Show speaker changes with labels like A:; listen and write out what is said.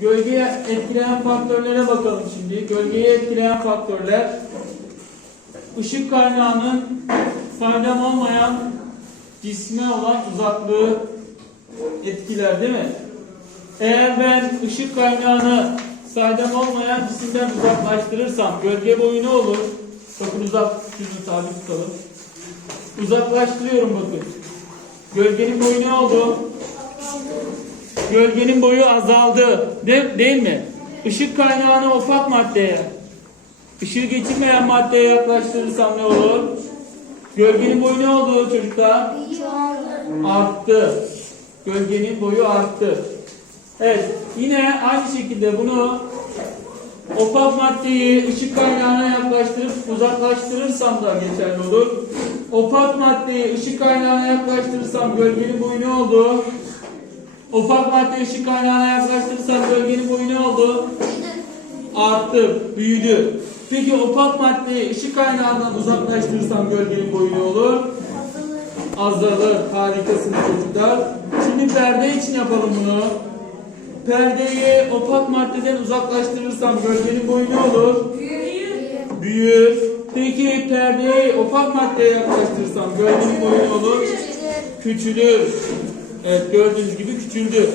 A: Gölgeye etkileyen faktörlere bakalım şimdi. Gölgeyi etkileyen faktörler ışık kaynağının saydam olmayan cisme olan uzaklığı etkiler değil mi? Eğer ben ışık kaynağını saydam olmayan cisimden uzaklaştırırsam gölge boyu ne olur? Bakın uzak, şunu sabit tutalım. Uzaklaştırıyorum bakın. Gölgenin boyu ne oldu? Gölgenin boyu azaldı. De, değil mi? Işık kaynağını ufak maddeye, ışığı geçirmeyen maddeye yaklaştırırsam ne olur? Gölgenin boyu ne oldu çocuklar? Arttı. Gölgenin boyu arttı. Evet. Yine aynı şekilde bunu opak maddeyi ışık kaynağına yaklaştırıp uzaklaştırırsam da geçerli olur. Opak maddeyi ışık kaynağına yaklaştırırsam gölgenin boyu ne oldu? Opak madde ışık kaynağına yaklaştırırsam gölgenin boyu ne oldu? Arttı, büyüdü. Peki opak maddeyi ışık kaynağından uzaklaştırırsam gölgenin boyu ne olur? Azalır. Harikasınız çocuklar. Şimdi perde için yapalım bunu. Perdeyi opak maddeden uzaklaştırırsam gölgenin boyu ne olur? Büyür. Peki perdeyi opak maddeye yaklaştırırsam gölgenin boyu ne olur? Küçülür. Evet gördüğünüz gibi küçüldü.